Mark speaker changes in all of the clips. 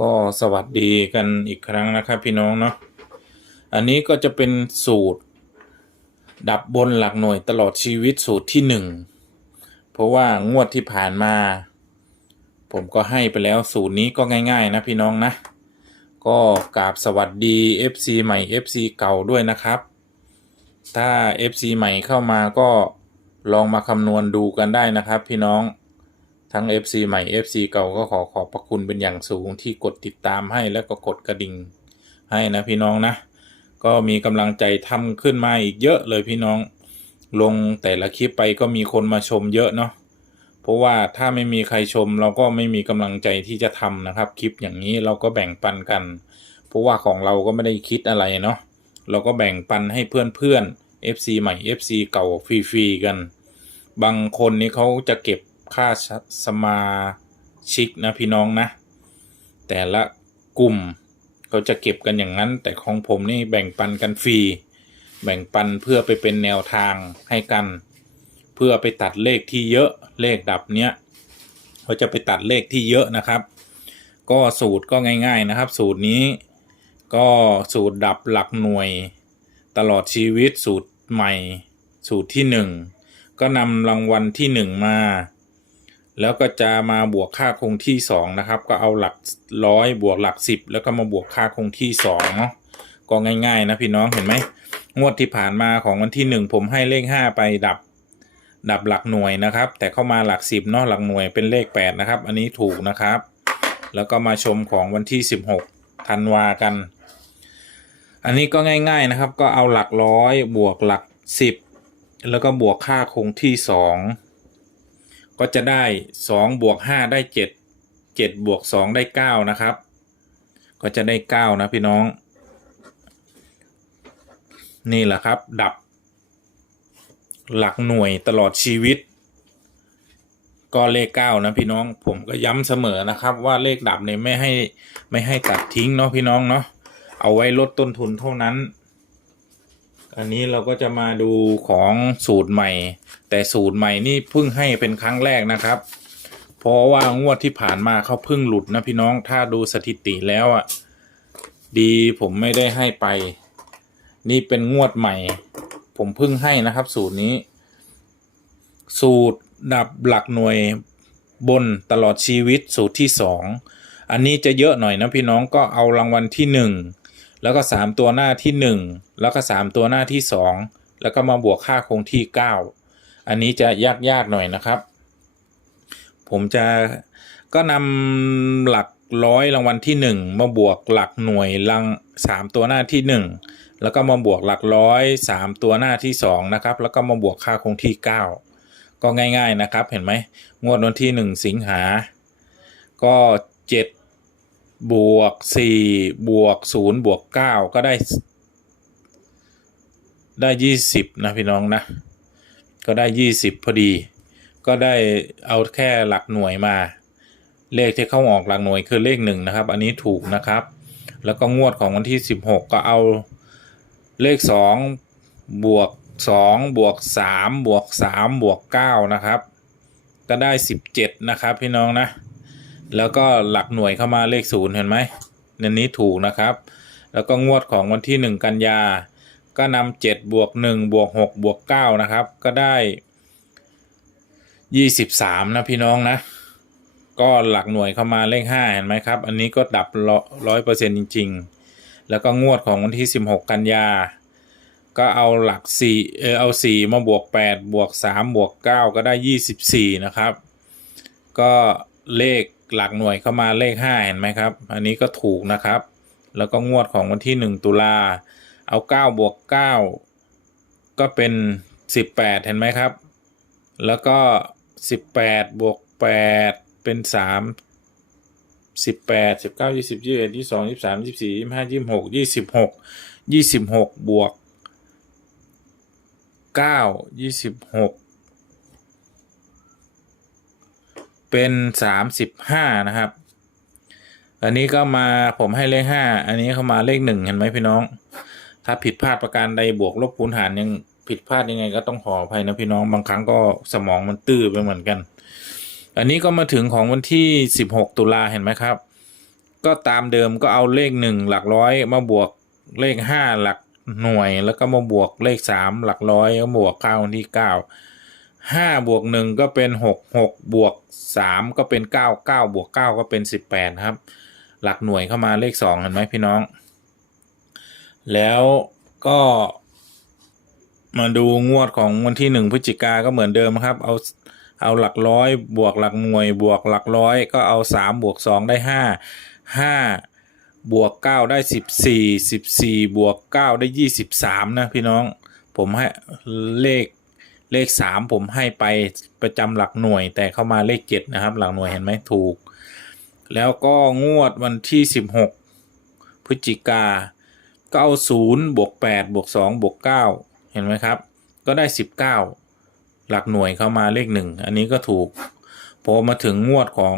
Speaker 1: ก็สวัสดีกันอีกครั้งนะครับพี่น้องเนาะอันนี้ก็จะเป็นสูตร ดับบนหลักหน่วยตลอดชีวิตสูตรที่หนึ่งเพราะว่างวดที่ผ่านมา ผมก็ให้ไปแล้วสูตรนี้ก็ง่าย ๆ นะพี่น้องนะ ก็กราบสวัสดี FC ใหม่ FC เก่าด้วยนะครับ ถ้า FC ใหม่เข้ามาก็ลองมาคำนวณดูกันได้นะครับพี่น้อง ทั้ง FC ใหม่ FC เก่าก็ขอขอบพระคุณเป็นอย่างสูงที่กดติดตามให้แล้วก็กดกระดิ่งให้นะพี่น้องนะ ก็มีกำลังใจทำขึ้นมาอีกเยอะเลยพี่น้อง ลงแต่ละคลิปไปก็มีคนมาชมเยอะเนาะเพราะว่าถ้าไม่มีใครชมเราก็ไม่มีกำลังใจที่จะทำนะครับ คลิปอย่างนี้เราก็แบ่งปันกัน เพราะว่าของเราก็ไม่ได้คิดอะไรเนาะเราก็แบ่งปันให้เพื่อนๆ FC ใหม่ FC เก่าฟรีๆกัน บางคนนี่เขาจะเก็บ ค่าสมาชิกนะพี่น้องนะ แต่ละกลุ่มเขาจะเก็บกันอย่างนั้น แต่ของผมนี่แบ่งปันกันฟรี แบ่งปันเพื่อไปเป็นแนวทางให้กัน เพื่อไปตัดเลขที่เยอะเลขดับเนี้ยเขาจะไปตัดเลขที่เยอะนะครับ ก็สูตรก็ง่ายๆนะครับ สูตรนี้ก็สูตรดับหลักหน่วย ตลอดชีวิตสูตรใหม่ สูตรที่หนึ่งก็นำรางวัลที่หนึ่งมา แล้วก็จะมาบวกค่าคงที่สองนะครับ ก็เอาหลักร้อยบวกหลักสิบแล้วก็มาบวกค่าคงที่สองเนาะก็ง่ายๆนะพี่น้องเห็นไหมงวดที่ผ่านมาของวันที่หนึ่งผมให้เลขห้าไปดับ ดับหลักหน่วยนะครับ แต่เข้ามาหลักสิบเนาะหลักหน่วยเป็นเลขแปดนะครับ อันนี้ถูกนะครับ แล้วก็มาชมของวันที่สิบหกธันวากัน อันนี้ก็ง่าย ๆนะครับ ก็เอาหลักร้อยบวกหลักสิบแล้วก็บวกค่าคงที่สอง ก็จะได้สองบวกห้าได้เจ็ดเจ็ดบวกสองได้เก้านะครับ ก็จะได้เก้านะพี่น้อง นี่แหละครับ ดับ หลักหน่วยตลอดชีวิต ก็เลขเก้านะพี่น้องผมก็ย้ำเสมอนะครับ ว่าเลขดับเนี่ยไม่ให้ไม่ให้ตัดทิ้งเนาะพี่น้องเนาะเอาไว้ลดต้นทุนเท่านั้น อันนี้เราก็จะมาดูของสูตรใหม่ แต่สูตรใหม่นี่เพิ่งให้เป็นครั้งแรกนะครับ เพราะว่างวดที่ผ่านมาเขาเพิ่งหลุดนะพี่น้องถ้าดูสถิติแล้วอะ ดีผมไม่ได้ให้ไป นี่เป็นงวดใหม่ ผมเพิ่งให้นะครับ สูตรนี้ สูตรดับหลักหน่วยบนตลอดชีวิตสูตรที่สองอันนี้จะเยอะหน่อยนะพี่น้องก็เอารางวัลที่หนึ่ง แล้วก็สามตัวหน้าที่หนึ่งแล้วก็สามตัวหน้าที่สองแล้วก็มาบวกค่าคงที่เก้าอันนี้จะยากยากหน่อยนะครับ ผมจะก็นำหลักร้อยรางวัลที่หนึ่งมาบวกหลักหน่วยลังสามตัวหน้าที่หนึ่งแล้วก็มาบวกหลักร้อยสามตัวหน้าที่สองนะครับ แล้วก็มาบวกค่าคงที่เก้าก็ง่าย ๆนะครับ เห็นไหมงวดวันที่หนึ่งสิงหา ก็เจ็ด บวกสี่บวกศูนย์บวกเก้าก็ได้ ได้ยี่สิบนะพี่น้องนะ ก็ได้ยี่สิบพอดี ก็ได้เอาแค่หลักหน่วยมา เลขที่เข้าออกหลักหน่วยคือเลขหนึ่งนะครับ อันนี้ถูกนะครับ แล้วก็งวดของวันที่สิบหกก็เอาเลขสองบวกสองบวกสามบวกสามบวกเก้านะครับ ก็ได้สิบเจ็ดนะครับพี่น้องนะ แล้วก็หลักหน่วยเข้ามาเลขศูนย์เห็นไหมนันนี้ถูกนะครับ แล้วก็งวดของวันที่หนึ่งกันยา ก็นำเจ็ดบวกหนึ่งบวกหกบวกเก้านะครับ ก็ได้ยี่สิบสามนะพี่น้องนะ ก็หลักหน่วยเข้ามาเลขห้าเห็นไหมครับ อันนี้ก็ดับร้อยเปอร์เซ็นจริง ๆ แล้วก็งวดของวันที่สิบหกกันยา ก็เอาหลักสี่เออเอาสี่มาบวกแปดบวกสามบวกเก้าก็ได้ยี่สิบสี่นะครับ ก็เลข หลักหน่วยเข้ามาเลข 5 เห็นไหมครับ อันนี้ก็ถูกนะครับ แล้วก็งวดของวันที่ 1 ตุลา เอา 9 บวก 9 ก็เป็น 18 เห็นไหมครับ แล้วก็ 18 บวก 8 เป็น 3 18 19 20 21 22 23 24 25 26 26 26 บวก 9 26 เป็นสามสิบห้านะครับ อันนี้ก็มาผมให้เลขห้าอันนี้เข้ามาเลขหนึ่งเห็นไหมพี่น้อง ถ้าผิดพลาดประการใดบวกลบคูณหารยังผิดพลาดยังไงก็ต้องขออภัยนะพี่น้องบางครั้งก็สมองมันตื้อไปเหมือนกัน อันนี้ก็มาถึงของวันที่ 16 ตุลาเห็นไหมครับ ก็ตามเดิมก็เอาเลขหนึ่งหลักร้อย มาบวกเลขห้าหลักหน่วย แล้วก็มาบวกเลขสามหลักร้อยก็บวกเก้าวันที่เก้า ห้าบวกหนึ่งก็เป็นหกหกบวกสามก็เป็นเก้าเก้าบวกเก้าก็เป็นสิบแปดครับ หลักหน่วยเข้ามาเลขสองเห็นไหมพี่น้อง แล้วก็มาดูงวดของวันที่หนึ่งพฤศจิกาก็เหมือนเดิมครับ เอาเอาหลักร้อยบวกหลักหน่วยบวกหลักร้อยก็เอาสามบวกสองได้ห้าห้าบวกเก้าได้สิบสี่สิบสี่บวกเก้าได้ยี่สิบสามนะพี่น้อง ผมให้เลข เลขสามผมให้ไปประจำหลักหน่วย แต่เข้ามาเลขเจ็ดนะครับ หลักหน่วยเห็นไหมถูก แล้วก็งวดวันที่สิบหกพฤศจิกาก็เอาศูนย์บวกแปดบวกสองบวกเก้าเห็นไหมครับ ก็ได้สิบเก้าหลักหน่วยเข้ามาเลขหนึ่งอันนี้ก็ถูกพอมาถึงงวดของ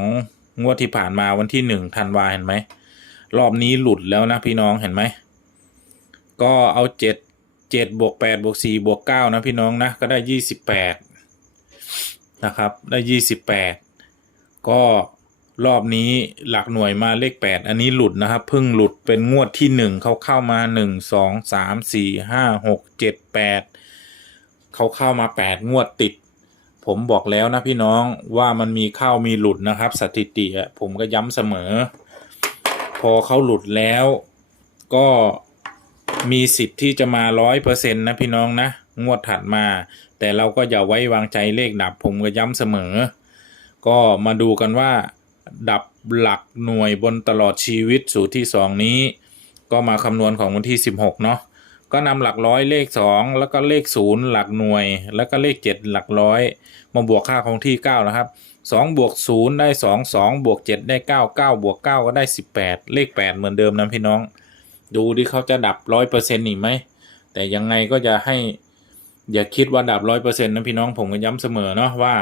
Speaker 1: งวดที่ผ่านมาวันที่หนึ่งธันวาเห็นไหมรอบนี้หลุดแล้วนะพี่น้องเห็นไหมก็เอาเจ็ด เจ็ดบวกแปดบวกสี่บวกเก้านะพี่น้องนะก็ได้ยี่สิบแปดนะครับได้ยี่สิบแปดก็รอบนี้หลักหน่วยมาเลขแปดอันนี้หลุดนะครับเพิ่งหลุดเป็นงวดที่หนึ่งเขาเข้ามาหนึ่งสองสามสี่ห้าหกเจ็ดแปดเขาเข้ามาแปดงวดติด ผมบอกแล้วนะพี่น้องว่ามันมีเข้ามีหลุดนะครับ สถิติผมก็ย้ำเสมอ พอเขาหลุดแล้วก็ มีสิทธิ์ที่จะมาร้อยเปอร์เซ็นต์นะพี่น้องนะ งวดถัดมา แต่เราก็อย่าไว้วางใจเลขดับผมก็ย้ำเสมอ ก็มาดูกันว่า ดับหลักหน่วยบนตลอดชีวิตสูตรที่2นี้ ก็มาคำนวณของวันที่16เนาะก็นำหลักร้อยเลข2แล้วก็เลข0หลักหน่วย แล้วก็เลข7หลักร้อยมาบวกค่าของที่9นะครับ2บวก0ได้2 2บวก7ได้9 9บวก9ก็ได้18เลข8เหมือนเดิมนะพี่น้อง ดูดิเขาจะดับร้อยเปอร์เซ็นต์อีกไหม แต่ยังไงก็จะให้ อย่าคิดว่าดับร้อยเปอร์เซ็นต์นะพี่น้องผมก็ย้ำเสมอเนาะว่า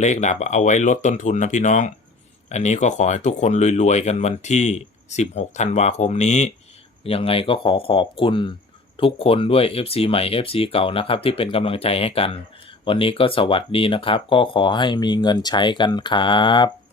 Speaker 1: เลขดับเอาไว้ลดต้นทุนนะพี่น้อง อันนี้ก็ขอให้ทุกคนรวยๆกันวันที่ 16 ธันวาคมนี้ ยังไงก็ขอขอบคุณทุกคนด้วย FC ใหม่ FC เก่านะครับ ที่เป็นกำลังใจให้กัน วันนี้ก็สวัสดีนะครับ ก็ขอให้มีเงินใช้กันครับ